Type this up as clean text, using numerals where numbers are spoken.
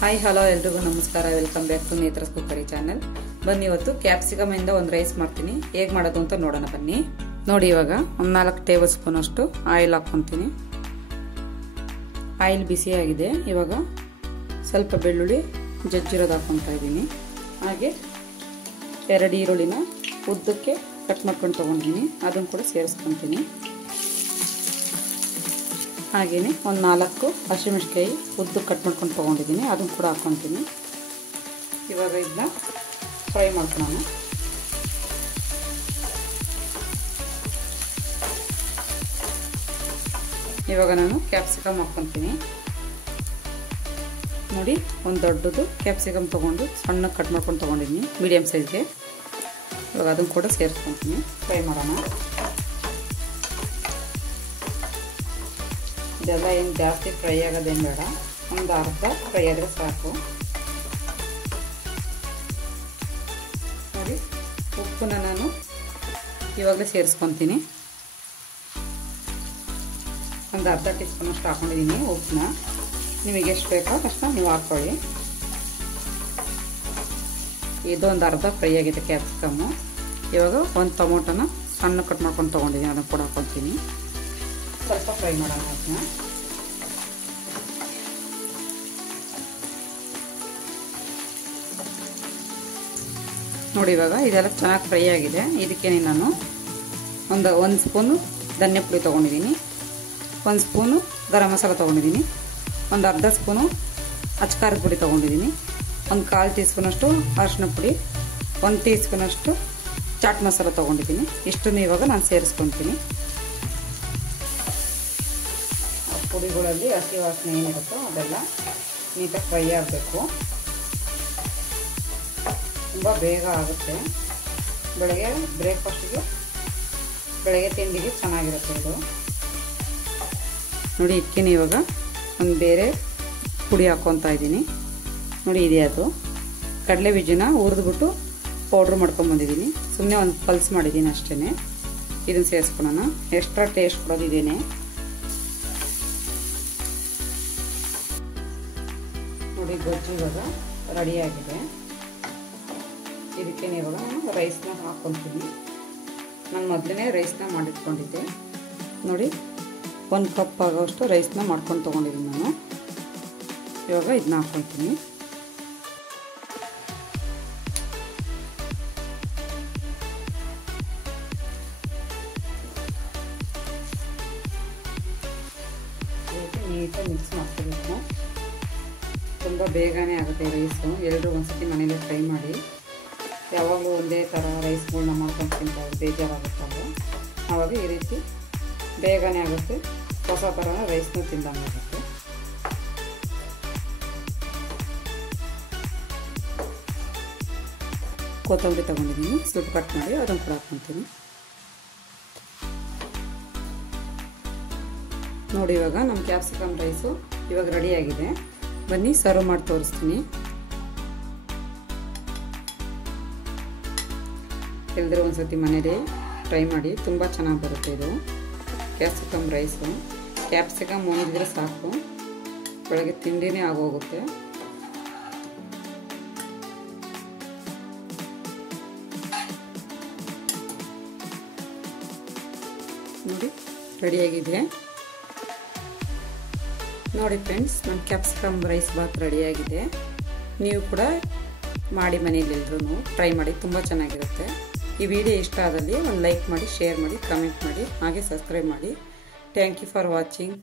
Hi hello ಎಲ್ರಿಗೂ ನಮಸ್ಕಾರ. Welcome back to Netra's cookery channel. ಬನ್ನಿ ಇವತ್ತು ಕ್ಯಾಪ್ಸಿಕಮ್ ಇಂದ ಒಂದು ರೈಸ್ ಮಾಡ್ತೀನಿ. ಹೇಗೆ ಮಾಡೋದು ಅಂತ ನೋಡೋಣ ಬನ್ನಿ. ನೋಡಿ, ಇವಾಗ ಒಂದು 4 ಟೇಬಲ್ ಸ್ಪೂನ್ ಅಷ್ಟು ಆಯಿಲ್ ಹಾಕ್ಕೊಂತೀನಿ. ಆಯಿಲ್ ಬಿಸಿ ಆಗಿದೆ. ಇವಾಗ ಸ್ವಲ್ಪ ಬೆಳ್ಳುಳ್ಳಿ ಜಜ್ಜಿರೋದು ಹಾಕ್ಕೊತಾ ಇದ್ದೀನಿ. ಹಾಗೆ 2 ಈರುಳ್ಳಿನ ಉದ್ದಕ್ಕೆ ಕಟ್ ಮಾಡ್ಕೊಂಡು ತೊಗೊಂಡಿದ್ದೀನಿ, ಅದನ್ನು ಕೂಡ ಸೇರಿಸ್ಕೊತೀನಿ. ಹಾಗೆಯೇ ಒಂದು 4 ಹಸಿಮೆಣಸಿನಕಾಯಿ ಉದ್ದಕ್ಕೆ ಕಟ್ ಮಾಡ್ಕೊಂಡು ತೊಗೊಂಡಿದ್ದೀನಿ, ಅದನ್ನು ಕೂಡ ಹಾಕ್ಕೊತೀನಿ. ಇವಾಗ ಇದನ್ನ ಫ್ರೈ ಮಾಡ್ಕೊಳ್ಳೋಣ. ಇವಾಗ ನಾನು ಕ್ಯಾಪ್ಸಿಕಮ್ ಹಾಕ್ಕೊತೀನಿ. ನೋಡಿ, ಒಂದು ದೊಡ್ಡದು ಕ್ಯಾಪ್ಸಿಕಮ್ ತೊಗೊಂಡು ಸಣ್ಣ ಕಟ್ ಮಾಡ್ಕೊಂಡು ತೊಗೊಂಡಿದ್ದೀನಿ, ಮೀಡಿಯಮ್ ಸೈಜ್ಗೆ. ಇವಾಗ ಅದನ್ನು ಕೂಡ ಸೇರಿಸ್ಕೊತೀನಿ, ಫ್ರೈ ಮಾಡೋಣ. ಇದೆಲ್ಲ ಏನು ಜಾಸ್ತಿ ಫ್ರೈ ಆಗೋದೇನು ಬೇಡ, ಒಂದು ಅರ್ಧ ಫ್ರೈ ಆದರೆ ಸಾಕು. ನೋಡಿ, ಉಪ್ಪನ್ನ ನಾನು ಇವಾಗಲೇ ಸೇರಿಸ್ಕೊತೀನಿ. ಒಂದು ಅರ್ಧ ಟೀ ಸ್ಪೂನ್ ಅಷ್ಟು ಹಾಕೊಂಡಿದ್ದೀನಿ ಉಪ್ಪನ್ನ. ನಿಮಗೆ ಎಷ್ಟು ಬೇಕೋ ಅಷ್ಟು ನೀವು ಹಾಕ್ಕೊಳ್ಳಿ. ಇದೊಂದು ಅರ್ಧ ಫ್ರೈ ಆಗಿದೆ ಕ್ಯಾಪ್ಸಿಕಮ್ಮು. ಇವಾಗ ಒಂದು ಟೊಮೊಟೊನ ಸಣ್ಣ ಕಟ್ ಮಾಡ್ಕೊಂಡು ತೊಗೊಂಡಿದ್ದೀನಿ, ಅದನ್ನು ಕೂಡ ಹಾಕ್ಕೊತೀನಿ. ಸ್ವಲ್ಪ ಫ್ರೈ ಮಾಡೋಣ ಅದನ್ನ. ನೋಡಿ, ಇವಾಗ ಇದೆಲ್ಲ ಚೆನ್ನಾಗಿ ಫ್ರೈ ಆಗಿದೆ. ಇದಕ್ಕೇನೆ ನಾನು ಒಂದು ಸ್ಪೂನು ಧನಿಯಾ ಪುಡಿ ತೊಗೊಂಡಿದ್ದೀನಿ, 1 ಸ್ಪೂನು ಗರಂ ಮಸಾಲ ತೊಗೊಂಡಿದ್ದೀನಿ, ಒಂದು ಅರ್ಧ ಸ್ಪೂನು ಅಚ್ಕಾರದ ಪುಡಿ ತೊಗೊಂಡಿದ್ದೀನಿ, ಒಂದು 1/4 ಟೀ ಸ್ಪೂನಷ್ಟು ಅರಿಶಿನ ಪುಡಿ, 1 ಟೀ ಸ್ಪೂನಷ್ಟು ಚಾಟ್ ಮಸಾಲ ತೊಗೊಂಡಿದ್ದೀನಿ. ಇಷ್ಟನ್ನು ಇವಾಗ ನಾನು ಸೇರಿಸ್ಕೊತೀನಿ. ಪುಡಿಗಳಲ್ಲಿ ಹಸಿ ವಾಸನೆ ಏನಿರುತ್ತೋ ಅದೆಲ್ಲ ನೀಟಾಗಿ ಫ್ರೈ ಆಗಬೇಕು. ತುಂಬ ಬೇಗ ಆಗುತ್ತೆ. ಬೆಳಗ್ಗೆ ಬ್ರೇಕ್ಫಾಸ್ಟಿಗೆ, ಬೆಳಗ್ಗೆ ತಿಂಡಿಗೆ ಚೆನ್ನಾಗಿರುತ್ತೆ ಇದು. ನೋಡಿ, ಇದಕ್ಕೇನೆ ಇವಾಗ ಒಂದು ಬೇರೆ ಪುಡಿ ಹಾಕ್ಕೊತಾ ಇದ್ದೀನಿ. ನೋಡಿ, ಇದೆ ಅದು ಕಡಲೆ ಬೀಜನ ಹುರಿದ್ಬಿಟ್ಟು ಪೌಡ್ರ್ ಮಾಡ್ಕೊಂಬಂದಿದ್ದೀನಿ. ಸುಮ್ಮನೆ ಒಂದು ಪಲ್ಸ್ ಮಾಡಿದ್ದೀನಿ ಅಷ್ಟೇ. ಇದನ್ನು ಸೇರಿಸ್ಕೊಳ್ಳೋಣ. ಎಕ್ಸ್ಟ್ರಾ ಟೇಸ್ಟ್ ಕೊಡೋದು ಇದೇನೆ. ನೋಡಿ, ಗೊಜ್ಜು ಇವಾಗ ರೆಡಿಯಾಗಿದೆ. ಇದಕ್ಕೆ ಇವಾಗ ನಾನು ರೈಸ್ನ ಹಾಕ್ಕೊತೀನಿ. ನಾನು ಮೊದಲೇ ರೈಸ್ನ ಮಾಡಿಟ್ಕೊಂಡಿದ್ದೆ. ನೋಡಿ, 1 ಕಪ್ ಆಗೋಷ್ಟು ರೈಸ್ನ ಮಾಡ್ಕೊಂಡು ತೊಗೊಂಡಿದ್ದೀನಿ ನಾನು. ಇವಾಗ ಇದನ್ನ ಹಾಕ್ಕೊತೀನಿ. ನೀಟಾಗಿ ಮಿಕ್ಸ್ ಮಾಡ್ಕೋಬೇಕು. ತುಂಬ ಬೇಗನೆ ಆಗುತ್ತೆ ರೈಸು. ಎಲ್ಲರೂ ಒಂದ್ಸತಿ ಮನೇಲಿ ಟ್ರೈ ಮಾಡಿ. ಯಾವಾಗಲೂ ಒಂದೇ ಥರ ರೈಸ್ಗಳನ್ನ ಮಾಡ್ಕೊಂಡು ತಿಂತಾರೆ, ಬೇಜಾರಾಗುತ್ತಲ್ಲ. ಆವಾಗ ಈ ರೀತಿ ಬೇಗನೆ ಆಗುತ್ತೆ, ಹೊಸ ಥರ ರೈಸ್ನ ತಿಂದಂಗಾಗುತ್ತೆ. ಕೊತ್ತಂಬರಿ ತೊಗೊಂಡಿದ್ದೀನಿ, ಸ್ವಲ್ಪ ಕಟ್ ಮಾಡಿ ಅದನ್ನು ಕೂಡ ಹಾಕ್ಕೊತೀನಿ. ನೋಡಿ, ಇವಾಗ ನಮ್ಮ ಕ್ಯಾಪ್ಸಿಕಮ್ ರೈಸು ಇವಾಗ ರೆಡಿಯಾಗಿದೆ. ಬನ್ನಿ ಸರ್ವ್ ಮಾಡಿ ತೋರಿಸ್ತೀನಿ. ಎಲ್ಲರೂ ಒಂದ್ಸತಿ ಮನೇಲಿ ಟ್ರೈ ಮಾಡಿ, ತುಂಬ ಚೆನ್ನಾಗಿ ಬರುತ್ತೆ ಇದು ಕ್ಯಾಪ್ಸಿಕಮ್ ರೈಸು. ಕ್ಯಾಪ್ಸಿಕಮ್ ಒಂದಿದ್ರೆ ಸಾಕು, ಬೆಳಗ್ಗೆ ತಿಂಡಿನೇ ಆಗೋಗುತ್ತೆ. ನೋಡಿ, ರೆಡಿಯಾಗಿದೆ. ನೋಡಿ ಫ್ರೆಂಡ್ಸ್, ನಮ್ಮ ಕ್ಯಾಪ್ಸಿಕಮ್ ರೈಸ್ ಬಾತ್ ರೆಡಿಯಾಗಿದೆ. ನೀವು ಕೂಡ ಮಾಡಿ ಮನೇಲಿ ಎಲ್ಲರೂ ಟ್ರೈ ಮಾಡಿ, ತುಂಬ ಚೆನ್ನಾಗಿರುತ್ತೆ. ಈ ವಿಡಿಯೋ ಇಷ್ಟ ಆದಲ್ಲಿ ಒಂದು ಲೈಕ್ ಮಾಡಿ, ಶೇರ್ ಮಾಡಿ, ಕಮೆಂಟ್ ಮಾಡಿ, ಹಾಗೆ ಸಬ್ಸ್ಕ್ರೈಬ್ ಮಾಡಿ. Thank you for watching.